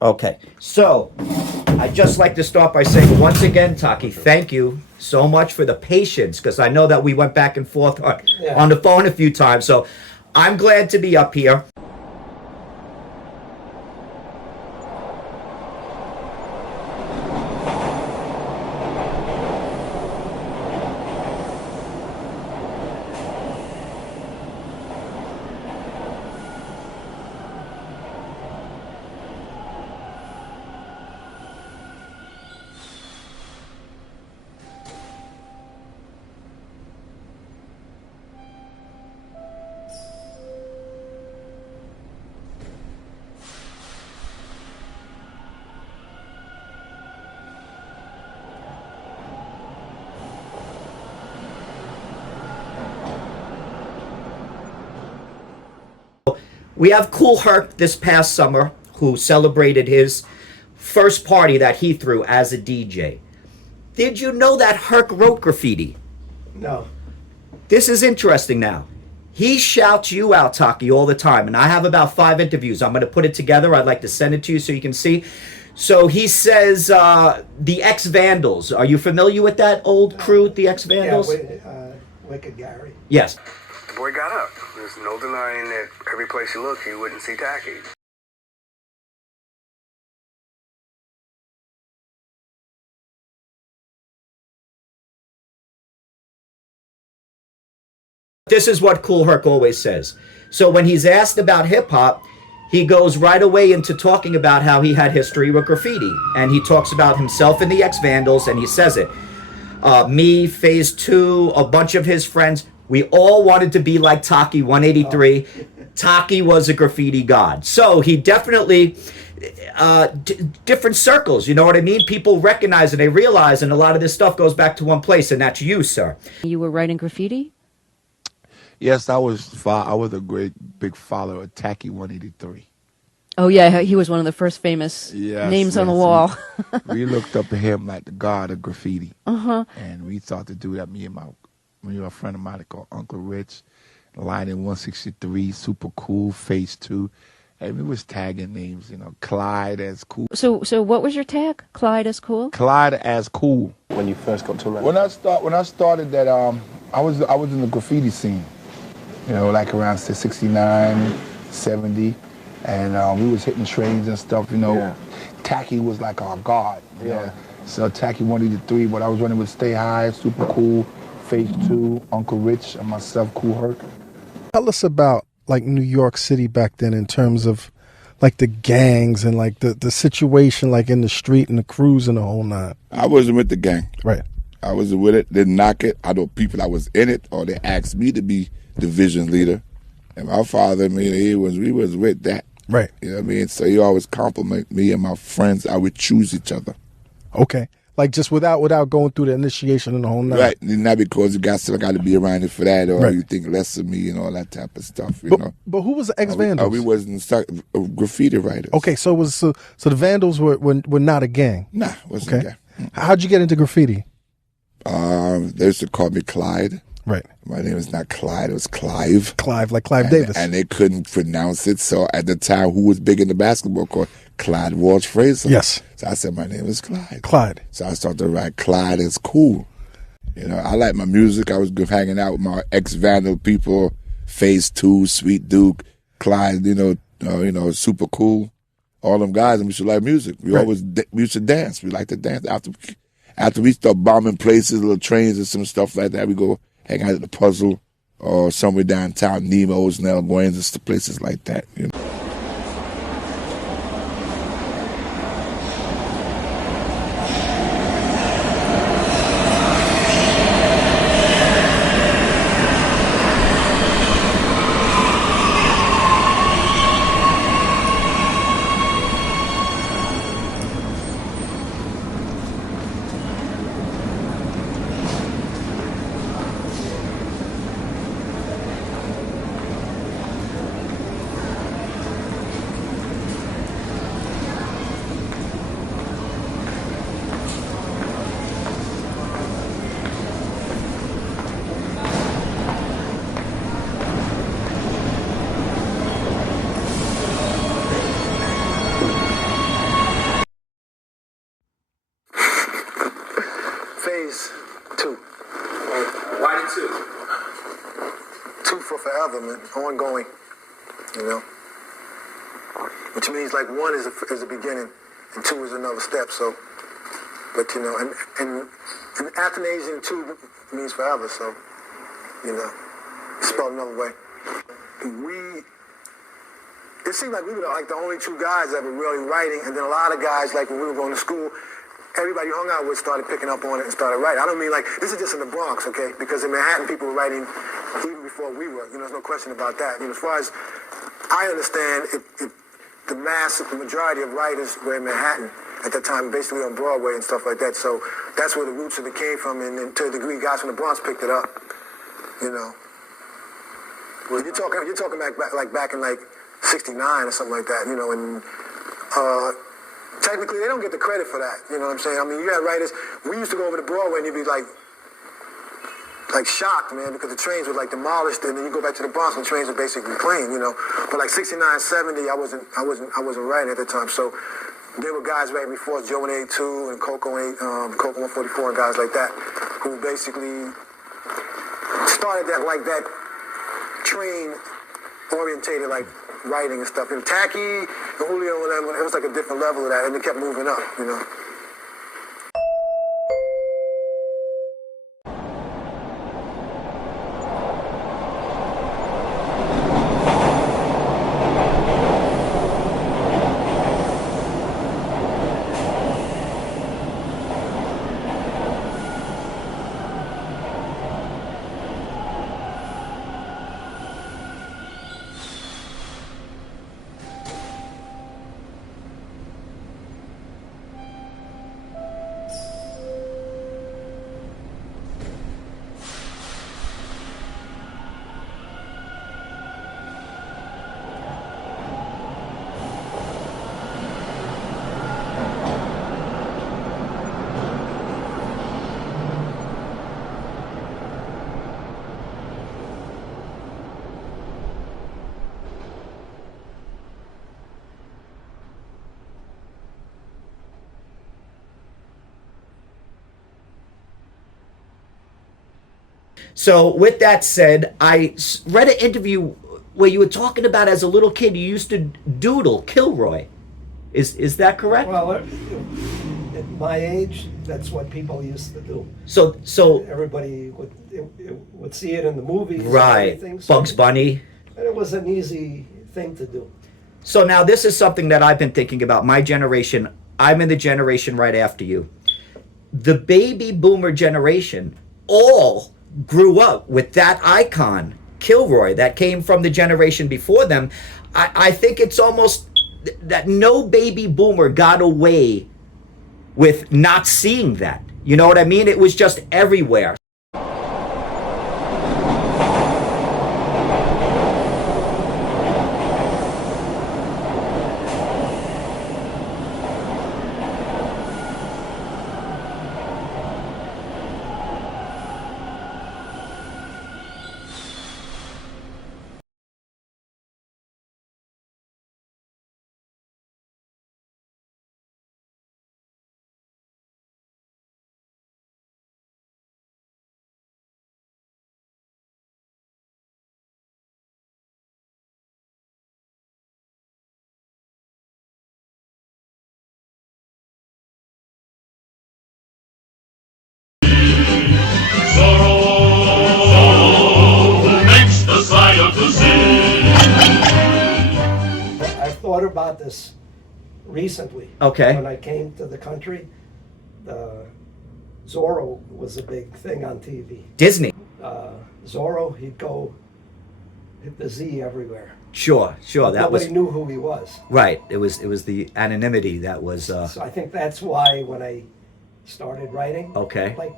Okay, so I'd just like to start by saying once again, Taki, thank you so much for the patience, because I know that we went back and forth on the phone a few times. So I'm glad to be up here. We have Cool Herc this past summer who celebrated his first party that he threw as a DJ. Did you know that Herc wrote graffiti? No. This is interesting now. He shouts you out, Taki, all the time. And I have about 5 interviews. I'm going to put it together. I'd like to send it to you so you can see. So he says the X-Vandals. Are you familiar with that old crew, the X-Vandals? Yeah, Wicked Gary. Yes. The boy got up. There's no denying that every place you look, you wouldn't see Taki. This is what Cool Herc always says. So when he's asked about hip-hop, he goes right away into talking about how he had history with graffiti. And he talks about himself and the X-Vandals, and he says it. Me, Phase 2, a bunch of his friends, we all wanted to be like Taki 183. Taki was a graffiti god. So he definitely, different circles, you know what I mean? People recognize and they realize, and a lot of this stuff goes back to one place, and that's you, sir. You were writing graffiti? Yes, I was a great big follower of Taki 183. Oh, yeah, he was one of the first famous names on the wall. We looked up to him like the god of graffiti. Uh-huh. And we thought to do that, me and a friend of mine called Uncle Rich, Line in 163, Super Cool, Phase 2. And we was tagging names, Clyde as cool. So what was your tag? Clyde as cool? Clyde as cool. When you first got to rap? When I started that, I was in the graffiti scene, like around 69, 70. And we was hitting trains and stuff, Yeah. Taki was like our god. Yeah. So Taki 183, but I was running with Stay High, Super Cool, Phase 2, Uncle Rich, and myself, Cool Herc. Tell us about like New York City back then in terms of like the gangs and like the situation like in the street and the crews and the whole nine. I wasn't with the gang. Right. I wasn't with it, didn't knock it. I know people that was in it, or they asked me to be division leader. And my father, we was with that. Right. You know what I mean? So he always compliment me and my friends. I would choose each other. Okay. Like just without going through the initiation and the whole nine. Right. Not because you got to be around it for that, or Right. you think less of me and all that type of stuff, you know. But who was the X-Vandals? We wasn't graffiti writers. Okay, so the Vandals were not a gang. Nah, wasn't Okay. a gang. How'd you get into graffiti? They used to call me Clyde. Right. My name is not Clyde, it was Clive. Clive, like Clive Davis. And they couldn't pronounce it. So at the time, who was big in the basketball court? Clyde Walsh Fraser. Yes. So I said, my name is Clyde. Clyde. So I started to write Clyde is cool. I like my music. I was hanging out with my ex-Vandal people, Phase 2, Sweet Duke, Clyde, Super Cool. All them guys, and we should like music. We used to dance. We like to dance. After we start bombing places, little trains and some stuff like that, we go hang out at the Puzzle or somewhere downtown, Nemo's and El Buenos, and places like that. development, ongoing, you know. Which means like one is a beginning and two is another step. So, but you know, and Athanasian two means forever. So, you know, it's spelled another way. It seemed like we were like the only two guys that were really writing, and then a lot of guys, like when we were going to school, everybody hung out with started picking up on it and started writing. I don't mean like, this is just in the Bronx, okay? Because in Manhattan, people were writing even before we were. You know, there's no question about that. You know, as far as I understand, the majority of writers were in Manhattan at that time, basically on Broadway and stuff like that. So that's where the roots of it came from, and to a degree, guys from the Bronx picked it up. You know, well, you're talking back in like '69 or something like that. You know, and technically they don't get the credit for that. You know what I'm saying? I mean, you had writers. We used to go over to Broadway and you'd be like shocked, man, because the trains were like demolished, and then you go back to the Bronx and the trains were basically clean, you know. But like '69, '70, I wasn't writing at the time, so there were guys writing before us, Joe in '82 and Coco 144 and guys like that, who basically started that train orientated like writing and stuff. And Taki and Julio and them, it was like a different level of that, and it kept moving up, you know. So with that said, I read an interview where you were talking about as a little kid you used to doodle Kilroy. Is that correct? Well, at my age, that's what people used to do. So Everybody would see it in the movies. right, And everything, so Bugs Bunny. it was an easy thing to do. So now this is something that I've been thinking about. My generation, I'm in the generation right after you. The baby boomer generation all grew up with that icon, Kilroy, that came from the generation before them. I think it's almost that no baby boomer got away with not seeing that. You know what I mean? It was just everywhere. I thought about this recently. Okay. When I came to the country, Zorro was a big thing on TV. Disney. Zorro, he'd go hit the Z everywhere. Sure. That Nobody knew who he was. right. It was the anonymity that was. So I think that's why when I started writing, Okay. like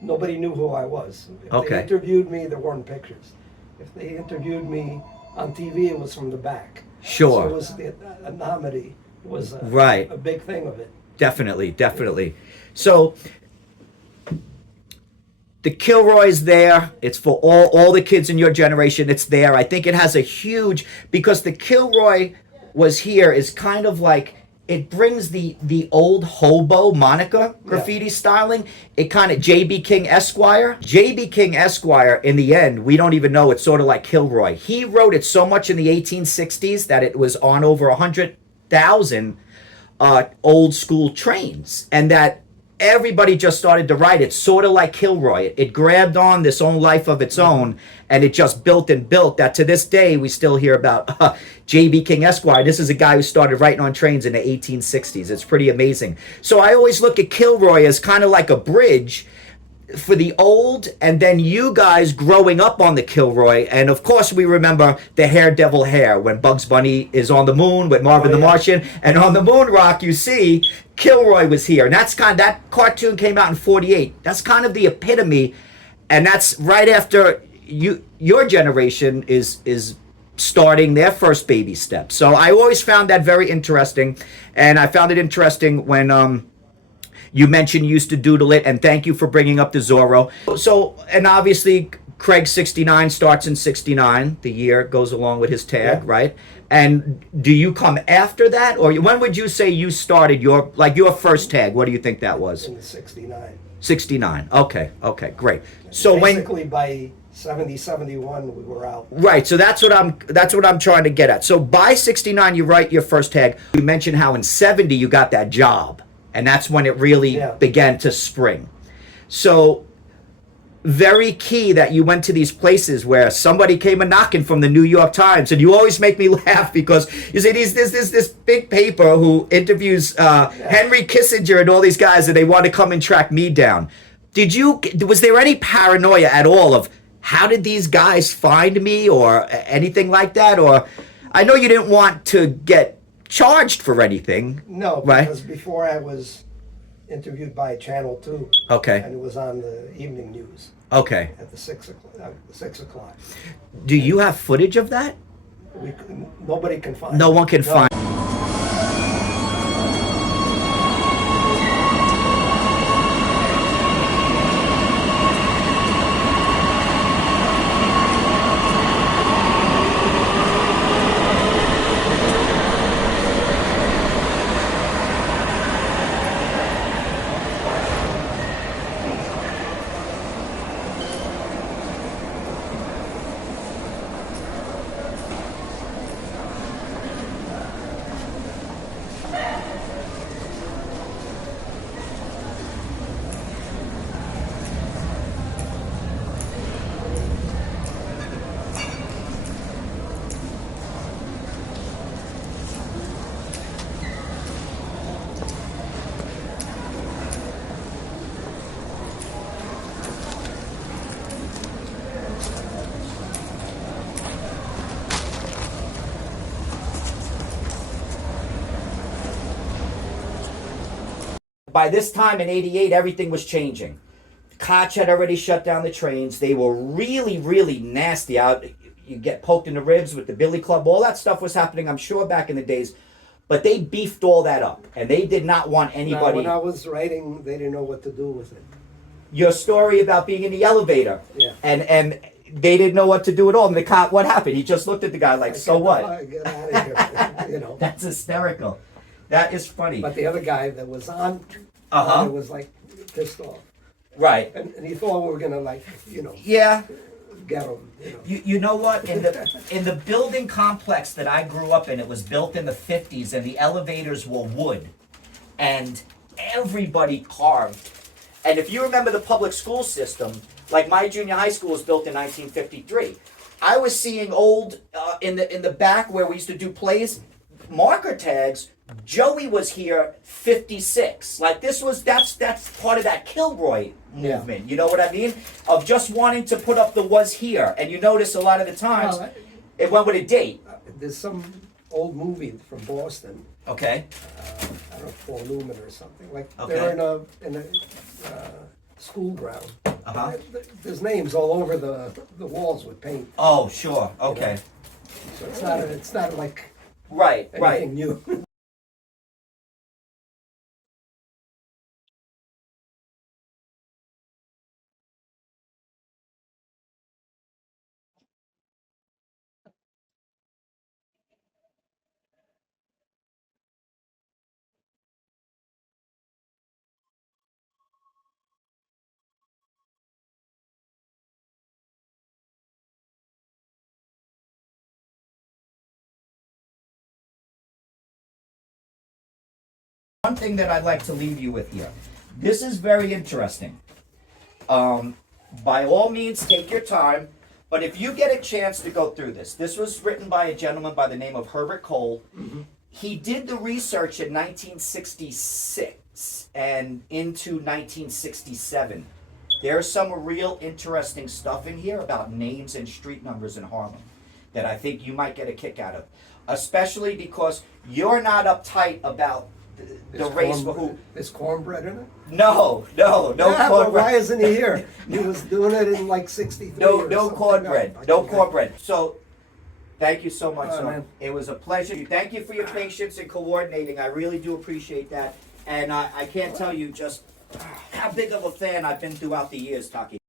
nobody knew who I was. If Okay. they interviewed me, there weren't pictures. If they interviewed me on TV, it was from the back. Sure. So it was the anonymity was Right. a big thing of it. Definitely. So the Kilroy's there. It's for all the kids in your generation. It's there. I think it has a huge, because the Kilroy was here is kind of like it brings the old hobo moniker graffiti styling. It kind of JB King Esquire. JB King Esquire, in the end, we don't even know. It's sort of like Kilroy. He wrote it so much in the 1860s that it was on over 100,000 old school trains, and that everybody just started to write it, sort of like Kilroy. It grabbed on this own life of its own, and it just built and built. That to this day we still hear about J.B. King Esquire. This is a guy who started writing on trains in the 1860s. It's pretty amazing. So I always look at Kilroy as kind of like a bridge for the old, and then you guys growing up on the Kilroy. And of course we remember the Haredevil hair when Bugs Bunny is on the moon with Marvin the Martian, and on the moon rock you see Kilroy was here. And that's kind of, that cartoon came out in 48. That's kind of the epitome, and that's right after your generation is starting their first baby steps. So I always found that very interesting, and I found it interesting when you mentioned you used to doodle it, and thank you for bringing up the Zorro. So, and obviously, Craig 69 starts in 69. The year goes along with his tag, right? And do you come after that, or when would you say you started your first tag? What do you think that was? In the 69. 69. Okay, great. So basically by 70, 71, we were out. Right, so that's what I'm trying to get at. So by 69, you write your first tag. You mentioned how in 70 you got that job, and that's when it really began to spring. So very key that you went to these places where somebody came a knocking from the New York Times, and you always make me laugh because you say there's this big paper who interviews Henry Kissinger and all these guys, and they want to come and track me down. Was there any paranoia at all of how did these guys find me or anything like that? Or I know you didn't want to get charged for anything. No, right? Because before I was interviewed by Channel 2. Okay. And it was on the evening news. Okay. At the 6 o'clock. Do you have footage of that? Nobody can find No one can find. By this time in 88, everything was changing. Koch had already shut down the trains. They were really, really nasty out. You get poked in the ribs with the billy club. All that stuff was happening, I'm sure, back in the days. But they beefed all that up, and they did not want anybody. When I was writing, they didn't know what to do with it. Your story about being in the elevator, and they didn't know what to do at all. And the cop, what happened? He just looked at the guy like, "So what?" Get out of here, That's hysterical. That is funny. But the other guy that was on, was like pissed off. Right. And he thought we were gonna Yeah. get him. You know what? In the building complex that I grew up in, it was built in the 50s, and the elevators were wood, and everybody carved. And if you remember the public school system, like my junior high school was built in 1953. I was seeing old in the back where we used to do plays, marker tags. Joey was here 56. Like that's part of that Kilroy movement. You know what I mean? Of just wanting to put up the was here. And you notice a lot of the times it went with a date. There's some old movie from Boston. Okay. I don't know, Paul Newman or something. Like Okay. they're in a school ground. There's names all over the walls with paint. Oh, sure. Okay. So it's not like anything new. one thing that I'd like to leave you with here. This is very interesting. By all means, take your time. But if you get a chance to go through this was written by a gentleman by the name of Herbert Cole. Mm-hmm. He did the research in 1966 and into 1967. There's some real interesting stuff in here about names and street numbers in Harlem that I think you might get a kick out of. Especially because you're not uptight about the race for who. Is cornbread in it? No Yeah, cornbread. but why isn't he here? He was doing it in like 63. No cornbread. No cornbread. So, thank you so much, sir. Man. It was a pleasure. Thank you for your patience in coordinating. I really do appreciate that. And I can't tell you just how big of a fan I've been throughout the years, Taki.